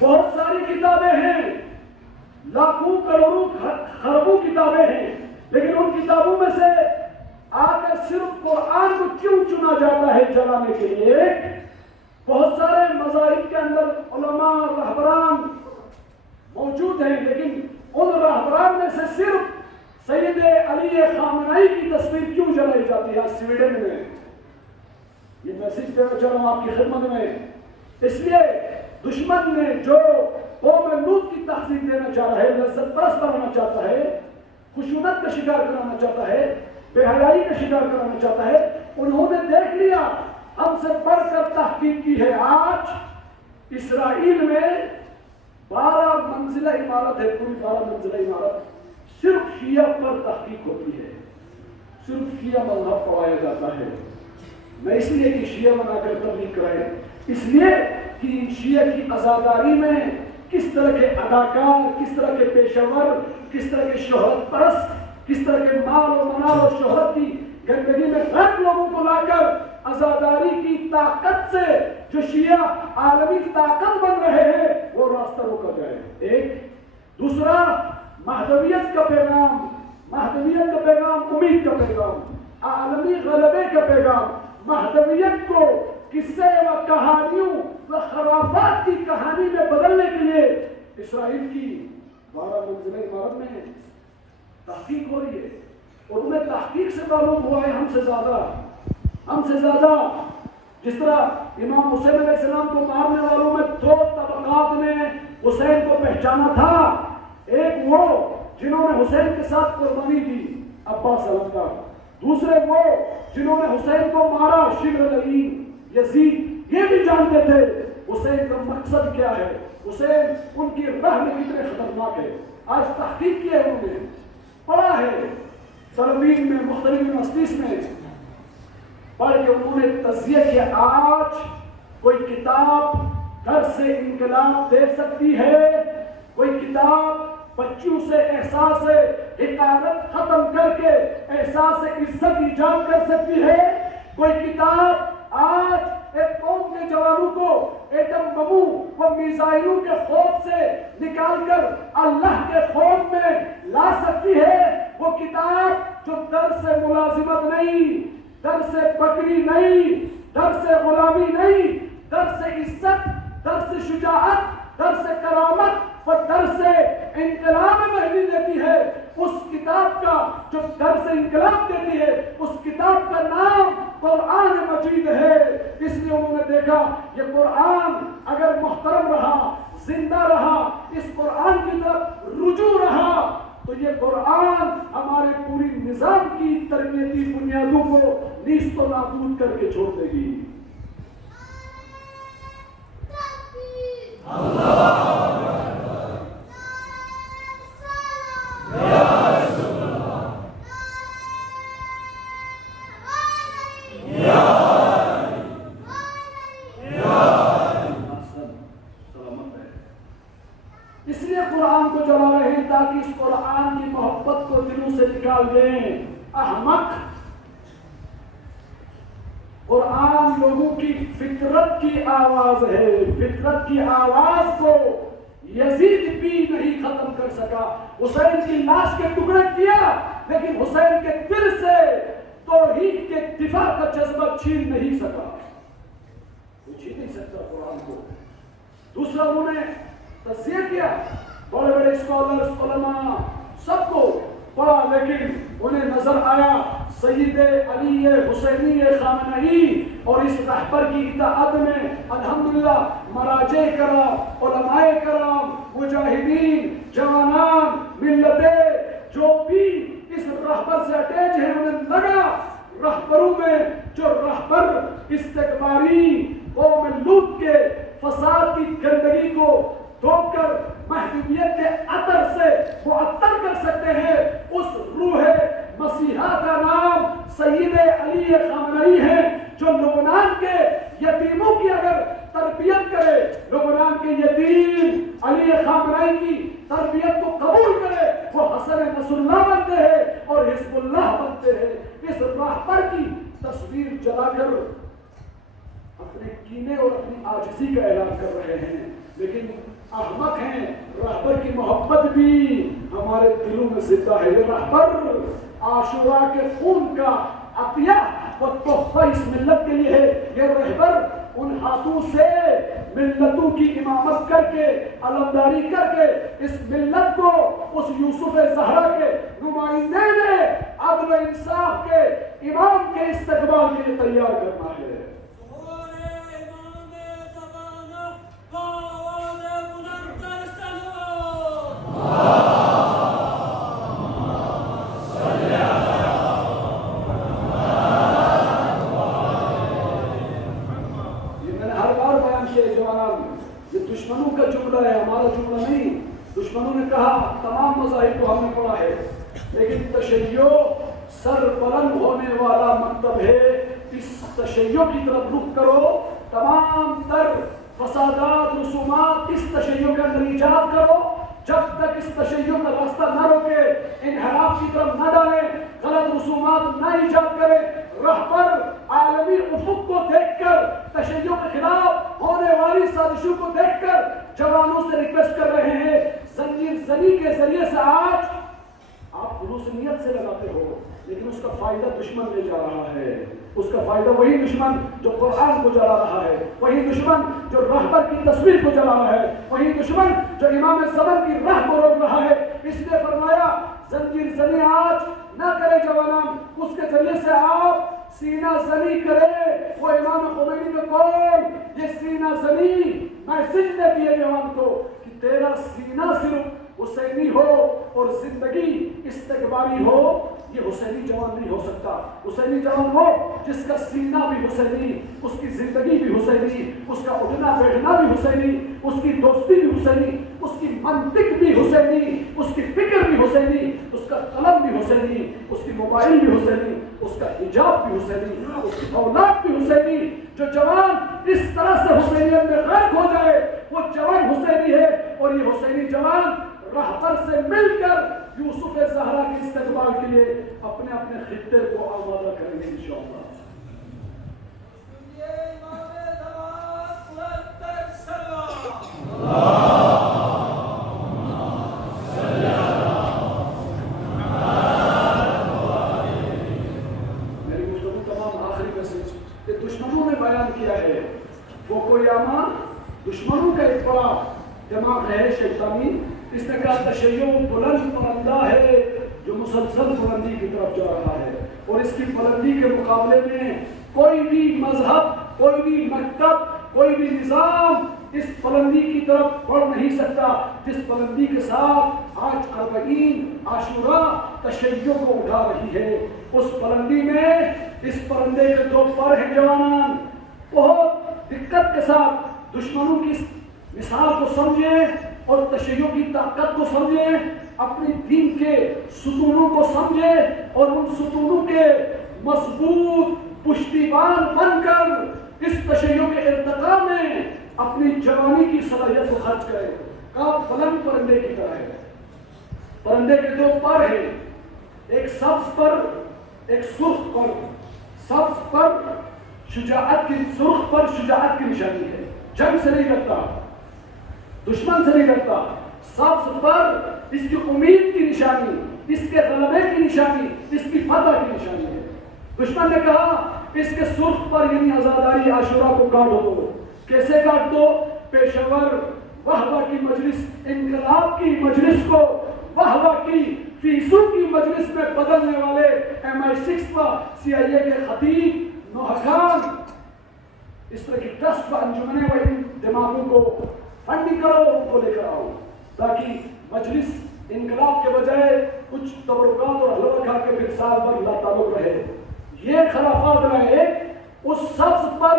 بہت ساری کتابیں ہیں، لاکھوں کروڑوں خربوں کتابیں ہیں، لیکن ان کتابوں میں سے آ کر صرف قرآن کو کیوں چنا جاتا ہے جلانے کے لیے؟ بہت سارے مذاہب کے اندر علماء رہبران موجود ہیں، لیکن ان رہبران میں سے صرف سید علی خامنئی کی تصویر کیوں جلائی جاتی ہے؟ سویڈن میں یہ میسج دینا چاہ رہا ہوں آپ کی خدمت میں. اس لیے دشمن نے جو قوم لوط کی تہذیب دینا چاہ رہا ہے، لذت پرست بنانا چاہتا ہے، خشونت کا شکار کرانا چاہتا ہے، بے حیائی کا شکار کرانا چاہتا ہے، انہوں نے دیکھ لیا، ہم سے بڑھ کر تحقیق کی ہے. آج اسرائیل میں 12 منزلہ عمارت ہے، پوری 12 منزلہ عمارت، صرف شیعہ پر تحقیق ہوتی ہے، صرف شیعہ مذہب پڑھایا جاتا ہے. میں اس لیے کہ شیعہ بنا کر تبلیغ کرائے، اس لیے کہ شیعہ کی عزاداری میں کس طرح کے اداکار، کس طرح کے پیشہ ور، کس طرح کے شہرت پرست، کس طرح کے مال و منال و شہرت کی گندگی میں غرق لوگوں کو لا کر عزاداری کی طاقت سے جو شیعہ عالمی طاقت بن رہے ہیں وہ راستہ روکا جائے. ایک دوسرا مہدویت کا پیغام، مہدویت کا پیغام امید کا پیغام، عالمی غلبے کا پیغام. مہدویت کو قصے و کہانیوں و خرافات کی کہانی میں بدلنے کے لیے اسرائیل کی 12 منزلہ عمارت میں تحقیق ہو رہی ہے، اور انہیں تحقیق سے معلوم ہوا ہے ہم سے زیادہ. جس طرح امام حسین علیہ السلام کو مارنے والوں میں 2 طبقات نے حسین کو پہچانا تھا. ایک وہ جنہوں نے حسین کے ساتھ قربانی دی، عباس علمدار، دوسرے وہ جنہوں نے حسین کو مارا، شبر لعین، یزید، یہ بھی جانتے تھے حسین کا مقصد کیا ہے، حسین ان کی راہ میں کتنے خطرناک ہے۔ آج تحقیق کی ہے، انہوں نے پڑھا ہے، سرمین میں، مختلف یونیورسٹیز میں پڑھ کے انہوں نے تجزیہ کیا، آج کوئی کتاب گھر سے انقلاب دے سکتی ہے، کوئی کتاب بچوں سے احساس حقارت ختم کر کے احساس عزت ایجاد کر سکتی ہے، کوئی کتاب آج ایک قوم کے جوانوں کو ایٹم بموں و میزائلوں کے خوف سے نکال کر اللہ کے خوف میں لا سکتی ہے، وہ کتاب جو درس ملازمت نہیں، درس بکری نہیں، درس غلامی نہیں، درس عزت، درس شجاعت، درس کرامت و درس انقلاب مہدی دیتی ہے، اس کتاب کا جو درس انقلاب دیتی ہے، اس کتاب کا نام قرآن مجید ہے۔ اس لیے انہوں نے دیکھا یہ قرآن اگر محترم رہا، زندہ رہا، اس قرآن کی طرف رجوع رہا تو یہ قرآن ہمارے پوری نظام کی تربیتی بنیادوں کو نیست و نابود کر کے چھوڑ دے گی۔ اس لیے قرآن کو جلا رہے ہیں تاکہ اس قرآن کی محبت کو دلوں سے نکال دیں۔ احمق، قرآن لوگوں کی فطرت کی آواز ہے، فطرت کی آواز کو یزید بھی نہیں ختم کر سکا۔ حسین کی لاش کے ٹکڑے کیا لیکن حسین کے دل سے توحید کے دفاع کا جذبہ چھین نہیں سکا، وہ چھین نہیں سکتا قرآن کو۔ دوسرا انہوں نے تجزیہ کیا، بڑے بڑے اسکالرز، علماء سب کو پڑھا، لیکن انہیں نظر آیا سید علی حسینی خامنئی اور اس رہبر کی اطاعت میں الحمدللہ مراجع کرام، علماء کرام، مجاہدین، جوانان، ملتیں جو بھی اس رہبر سے اٹیچ ہیں، انہیں لگا رہبروں میں جو رہبر استکباری قوم لوط کے فساد کی گندگی کو دھوپ کر محدودیت کے عطر سے معطر کر سکتے ہیں، اس روح مسیحا کا نام سید علی خامنئی ہے، جو لبنان کے یتیموں کی اگر تربیت کرے، لبنان کے یتیم علی خامنئی کی تربیت کو قبول کرے، وہ حسن نصر اللہ بنتے ہیں اور حزب اللہ بنتے ہیں۔ اس رہبر کی تصویر جلا کر اپنے کینے اور اپنی عاجزی کا اعلان کر رہے ہیں، لیکن احمق ہیں، رہبر کی محبت بھی ہمارے دلوں میں زندہ ہے۔ یہ رہبر عاشورہ کے خون کا عطیہ و تحفہ اس ملت کے لیے ہے۔ یہ رہبر ان ہاتھوں سے ملتوں کی امامت کر کے، علمداری کر کے اس ملت کو اس یوسف زہرا کے نمائندے نے عدل و انصاف کے امام کے استقبال کے لیے تیار کرنا ہے۔ دشمنوں کا جملہ ہے، ہمارا جملہ نہیں۔ دشمنوں نے کہا، تمام مذاہب کو ہم نے پڑھا ہے، لیکن تشیع سر بلند ہونے والا مکتب ہے، اس تشیع کی طرف رخ کرو، تمام تر فسادات، رسومات اس تشیع کے اندر ایجاد کرو، جب تک اس تشیع کا راستہ نہ روکے، انحراف کی طرف نہ ڈالیں، غلط رسومات نہ ایجاد کریں۔ رہبر عالمی افق کو دیکھ کر، تشیع کے خلاف ہونے والی سازشوں کو دیکھ کر جوانوں سے ریکویسٹ کر رہے ہیں، زنجیر زنی کے ذریعے سے آج آپ خلوص نیت سے لگاتے ہو، لیکن اس کا فائدہ دشمن لے جا رہا ہے۔ اس کا فائدہ وہی دشمن جو قرآن کو جلا رہا ہے، وہی دشمن جو رہبر کی تصویر کو جلا رہا ہے، وہی دشمن جو امام زمان کی راہ کو روک رہا ہے۔ اس لیے فرمایا زنجیر زنی آج نہ کرے جوانان، اس کے ذریعے سے آپ سینہ زنی کرے۔ وہ امام خمینی کا قول، یہ سینہ زنی میسج دیتی ہے جوان کو کہ تیرا سینہ صرف حسینی ہو اور زندگی استقبالی ہو، یہ حسینی جوان نہیں ہو سکتا۔ حسینی جوان وہ جس کا سینہ بھی حسینی، اس کی زندگی بھی حسینی، اس کا اٹھنا بیٹھنا بھی حسینی، اس کی دوستی بھی حسینی، اس کی منطق بھی حسینی، اس کی فکر بھی حسینی، اس کا قلم بھی حسینی، اس کی موبائل بھی حسینی، اس کا حجاب بھی حسینی، اس کی اولاد بھی حسینی۔ جو جوان اس طرح سے حسینیت میں غرق ہو جائے وہ جوان حسینی ہے، اور یہ حسینی جوان رہبر سے مل کر یوسف زہرا کے استقبال کے لیے اپنے اپنے خطے کو آمادہ کریں گے انشاءاللہ۔ میری گفتگو تمام آخری میسج کہ دشمنوں نے بیان کیا ہے، وہ کوئی آما دشمنوں کا ایک بڑا دماغ ہے شیطانی، اس نے کہا تشیع بلند پرندہ ہے جو مسلسل بلندی کی طرف جا رہا ہے، اور اس کی بلندی کے مقابلے میں کوئی بھی مذہب، کوئی بھی مکتب، کوئی بھی نظام اس بلندی کی طرف بڑھ نہیں سکتا جس بلندی کے ساتھ آج اربعین عاشورہ تشیع کو اٹھا رہی ہے۔ اس بلندی میں اس پرندے کے دو پر ہیں جوانان، بہت دقت کے ساتھ دشمنوں کی مثال کو سمجھیں اور تشیع کی طاقت کو سمجھیں، اپنی دین کے ستونوں کو سمجھیں اور ان ستونوں کے مضبوط پشتیبان بن کر اس تشیع کے ارتقاء میں اپنی جوانی کی صلاحیت کو خرچ کریں۔ کہا بلند پرندے کی طرح ہے، پرندے کے دو پر ہیں، ایک سبز پر ایک سرخ پر، سبز پر شجاعت کی، سرخ پر شجاعت کی نشانی ہے، جنگ سے نہیں لڑتا، دشمن سے نہیں لڑتا، سبز پر اس کی امید کی نشانی، اس کے غلبے کی نشانی، اس کی فتح کی نشانی ہے۔ دشمن نے کہا اس کے سرخ پر یعنی عزاداری عاشورہ کو کاٹ دو۔ کیسے کاٹ دو؟ پیشور وہوہ کی مجلس، انقلاب کی مجلس کو وہوہ کی فیصو کی مجلس میں بدلنے والے MI6 کا CIA کے خطیب نوح خان، اس طرح کی ٹرسٹ انجمنیں و ان دماغوں کو فنڈنگ کرو، ان کو لے کر آؤ تاکہ مجلس انقلاب کے بجائے کچھ تبرکات اور حلوہ کھا کے پھر سال بھر لا تعلق رہے۔ یہ خرافات رہے۔ اس سبز پر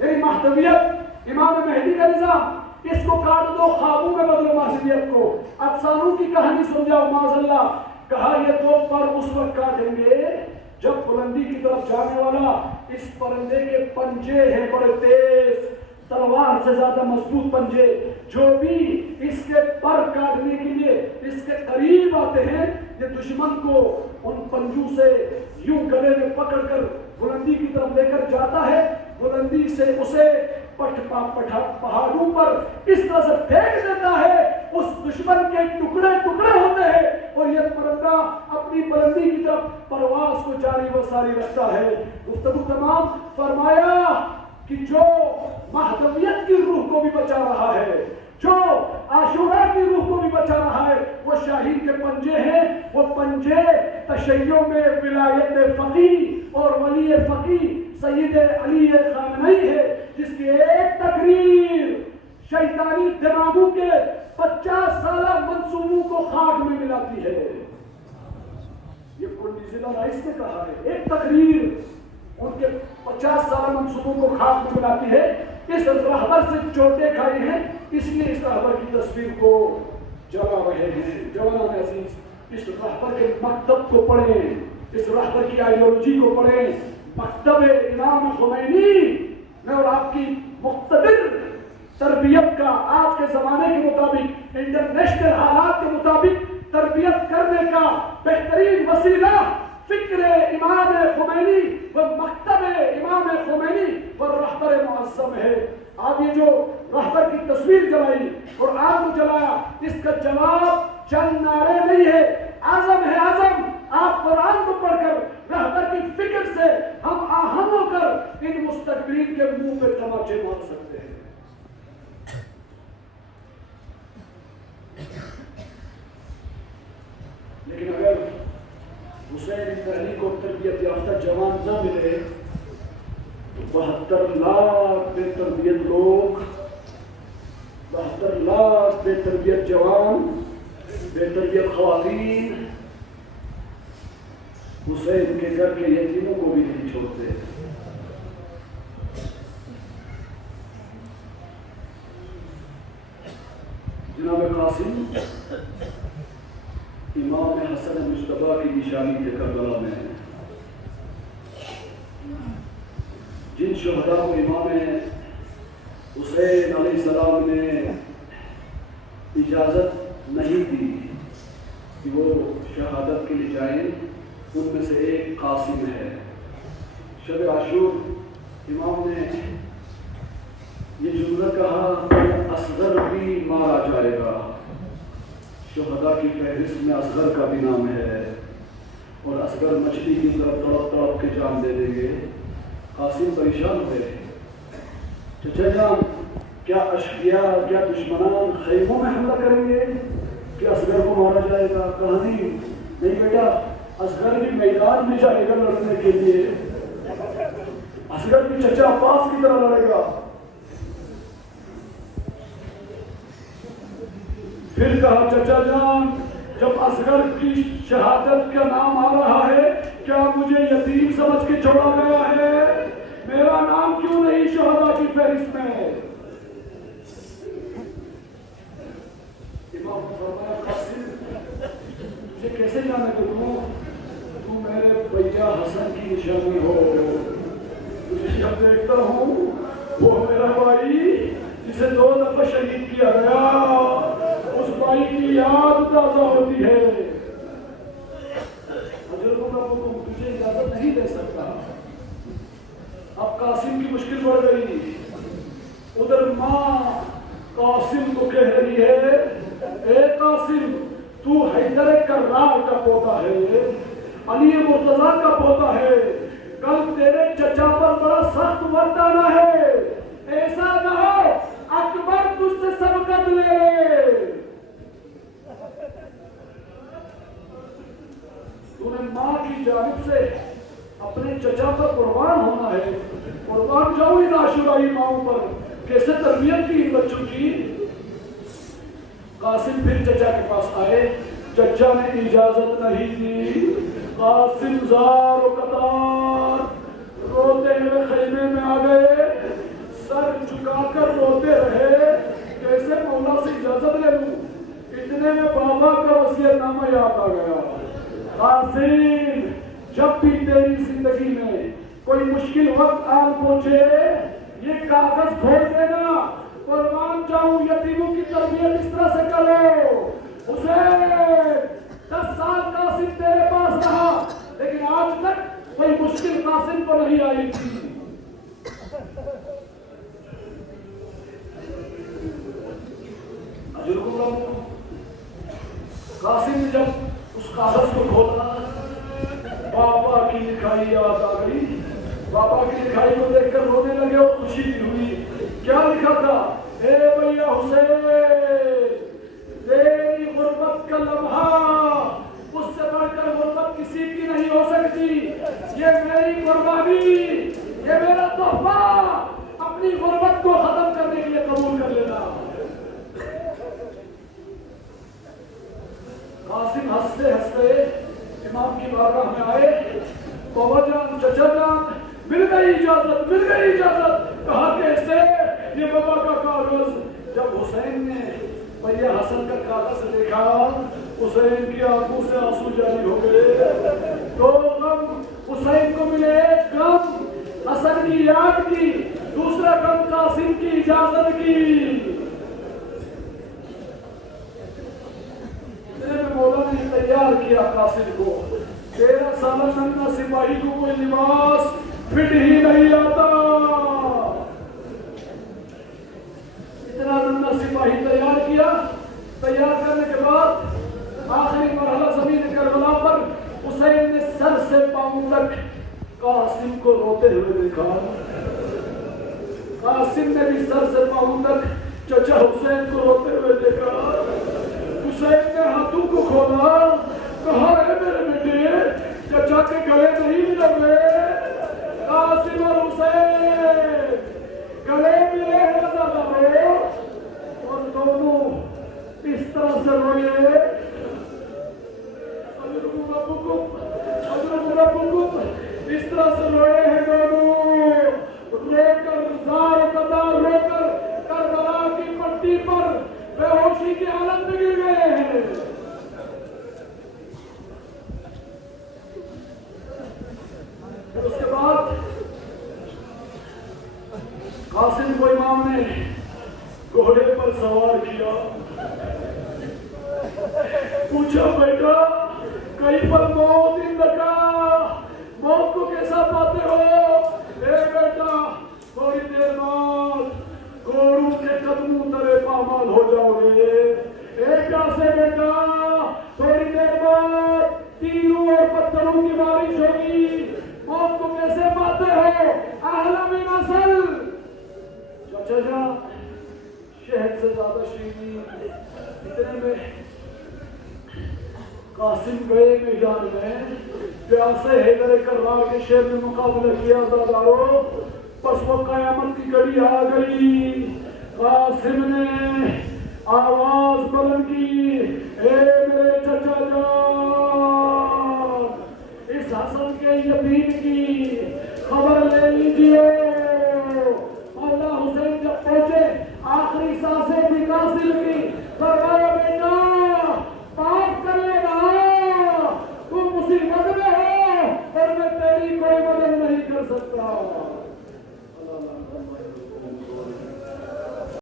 یعنی مہدویت، امام مہدی کا نظام، اس کو کاٹ دو، خوابوں میں بدلو مہدویت کو، افسانوں کی کہانی سمجھاؤ معاذ اللہ۔ کہا یہ دو پر اس وقت کاٹیں گے جب بلندی کی طرف جانے والا اس پرندے کے پنجے ہیں بڑے تیز، تلوار سے زیادہ مضبوط پنجے، جو بھی اس کے پر کاٹنے کے لیے اس کے قریب آتے ہیں یہ دشمن کو ان پنجوں سے یوں گلے میں پکڑ کر بلندی کی طرف لے کر جاتا ہے، بلندی سے اسے پہاڑوں پر اس طرح سے پھینک دیتا ہے، اس دشمن کے ٹکڑے ٹکڑے ہوتے ہیں اور یہ پرندہ اپنی بلندی کی طرف پرواز کو جاری و ساری رکھتا ہے۔ گفتگو تمام، فرمایا کہ جو مہدویت کی روح کو بھی بچا رہا ہے، جو عاشورہ کی روح کو بھی بچا رہا ہے، وہ شاہین کے پنجے ہیں۔ وہ پنجے تشیع میں ولایت فقیہ اور ولی فقیہ سید علی خامنئی ہے، جس کی ایک تقریر شیطانی دماغوں کے 50 سالہ منصوبوں کو خاک میں ملاتی ہے۔ یہ کنڈیزیلا رائس نے کہا ہے، ایک تقریر ان کے 50 سالہ منصوبوں کو خاک میں ملاتی ہے۔ اس رہبر سے چوٹیں کھائی ہیں، اس لیے اس رہبر کی تصویر کو جلا رہے ہیں۔ جوانان عزیز، اس رہبر کے مکتب کو پڑھیں، اس رہبر کی آئیڈیالوجی کو پڑھیں۔ مکتب امام خمینی میں اور آپ کی مقتدر تربیت کا آج کے زمانے کے مطابق، انٹرنیشنل حالات کے مطابق تربیت کرنے کا بہترین وسیلہ فکر امام خمینی و مکتب امام خمینی و رہبر معظم ہے۔ آپ یہ جو رہبر کی تصویر جلائی اور آگ جلایا، اس کا جواب چند نعرے نہیں ہے، عزم ہے، عزم۔ آپ قرآن کو پڑھ کر رہبر کی فکر سے ہم آہنگ ہو کر ان مستقبلین کے منہ پہ تماچے مار سکتے ہیں۔ لیکن اگر حسین تحریک کو تربیت یافتہ جوان نہ ملے تو 72 لاکھ بے تربیت لوگ، 72 لاکھ بے تربیت جوان بے تربیت خواتین حسین کے گھر کے یتیموں کو بھی نہیں چھوڑتے. جناب قاسم امام حسن مجتبیٰ کی نشانی کے کربلا میں ہیں. جن شہداء کو امام حسین علیہ السلام نے اجازت نہیں دی کہ وہ شہادت کے لیے جائیں، ان میں سے ایک قاسم ہے. شب عاشور امام نے یہ جملہ کہا، اصغر بھی مارا جائے گا. شہداء کی فہرست میں اصغر کا بھی نام ہے، اور اصغر مچھلی کی طرف تڑپ تڑپ کے جان دے دیں گے. قاسم پریشان ہوئے، چچا جان کیا اشقیاء، کیا دشمنان خیموں میں حملہ کریں گے کہ اصغر کو مارا جائے گا؟ کہا نہیں بیٹا، اصغر بھی میدان میں جائے گا لڑنے کے لیے. اصغر بھی چچا عباس کی طرح لڑے گا. پھر کہا چچا جان جب اصغر کی شہادت کا نام آ رہا ہے، کیا مجھے یتیم سمجھ کے چھوڑا گیا ہے؟ میرا نام کیوں نہیں شہداء کی فہرست میں؟ امام نے فرمایا قاسم مجھے کیسے جانے دوں؟ تو میرے بھیا حسن کی نشانی ہو. تجھے جب دیکھتا ہوں وہ میرا بھائی جسے 2 دفعہ شہید کیا گیا، اس بھائی کی یاد تازہ ہوتی ہے. تجھے اجازت نہیں دے سکتا. اب قاسم کی مشکل بڑھ گئی. ادھر ماں قاسم کو کہہ رہی ہے، اے قاسم تو حیدر کرار کا پوتا ہے، علی مرتضیٰ کا پوتا ہے، کل تیرے چچا پر بڑا سخت وقت آنا ہے. ایسا نہ ہو اکبر تجھ سے سبقت لے. تو نے ماں کی جانب سے اپنے چچا پر قربان ہونا ہے. قربان جاؤ ان عاشورائی ماؤں پر. کیسے تربیت کی ان بچوں کی. قاسم پھر چچا کے پاس آئے. چچا نے اجازت نہیں دی. قاسم زار و قطار روتے ہوئے خیمے میں آ گئے. سر جھکا کر روتے رہے. کیسے مولا سے اجازت لے لوں؟ اتنے میں بابا کا وصیت نامہ یاد آ گیا. قاسم جب بھی تیری زندگی میں کوئی مشکل وقت آن پہنچے یہ کاغذ کھول دینا. قربان جاؤں یتیموں کی تربیت اس طرح سے کرو. حسین 10 سال قاسم تیرے پاس رہا، لیکن آج تک کوئی مشکل قاسم کو نہیں آئی تھی. قاسم نے جب اس کاغذ کو کھولا، بابا کی لکھائی یاد آ گئی. بابا کی لکھائی کو دیکھ کر رونے لگے اور خوشی بھی ہوئی. کیا لکھا تھا؟ اے بھیا حسین، تیری غربت کا لمحہ اس سے بڑھ کر غربت کسی کی نہیں ہو سکتی. یہ میری قربانی، یہ میرا تحفہ اپنی غربت کو ختم کرنے کے لیے قبول کر لینا. قاسم ہنستے ہنستے امام کی بارگاہ میں آئے. بابا جان، چچا جان، مل گئی اجازت، مل گئی اجازت. کہا کیسے؟ یہ بابا کا کاغذ. جب حسین نے بھیا حسن کا کاغذ دیکھا، حسین کی آنکھوں سے آنسو جاری ہو گئے. 2 غم حسین کو ملے. ایک غم حسن کی یاد کی، دوسرا غم قاسم کی اجازت کی. مولا نے تیار کیا قاسم کو. 13 سالہ ننھا سپاہی کو کوئی لباس فٹ ہی نہیں آتا. اتنا ننھا سپاہی تیار کیا. تیار کرنے کے بعد آخری مرحلہ زمین کربلا پر حسین نے سر سے پاؤں تک قاسم کو روتے ہوئے دیکھا. قاسم نے بھی سر سے پاؤں تک چچا حسین کو روتے ہوئے دیکھا. حسین نے ہاتھوں کو کھولا. کہا ہے میرے بیٹے، چچا کے گلے نہیں مل رہے. قاسم اور حسین گلے ملے ہیں زیادہ رو، اور دونوں اس طرح سے روئے اس طرح سے روئے ہیں دونوں، رو کر زار قدار رو کر کربلا کی پٹی پر بے ہوشی کی حالت میں گر گئے ہیں۔ پھر اس کے بعد قاسم کو امام نے گھوڑے پر سوار کیا، پوچھا بیٹا کہیں پر موت اندکا، موت کو کیسا پاتے ہو؟ اے بیٹا تھوڑی دیر بعد گھوڑوں کے قدموں تلے پامال ہو جاؤ گے۔ اے کیسے بیٹا تھوڑی دیر بعد تیروں اور پتھروں کی بارش ہوگی، موت کو کیسے پاتے ہو اہل نسل؟ چچا جان شہد سے زیادہ شیریں، اتنے میں قاسم گئے میدان میں، پیاسے حیدر کرار کے شیر میں مقابلہ کیا دادارو، پس وہ قیامت کی گھڑی آ گئی۔ قاسم نے آواز بلند کی، اے میرے چچا جان اس حسن کے یتیم کی خبر لے لیجئے۔ مولا حسین جب پہنچے آخری سانسیں بھی قاسم کی، فرمایا بیٹا معاف کر لینا، تو مصیبت میں ہو اور میں تیری کوئی مدد نہیں کر سکتا۔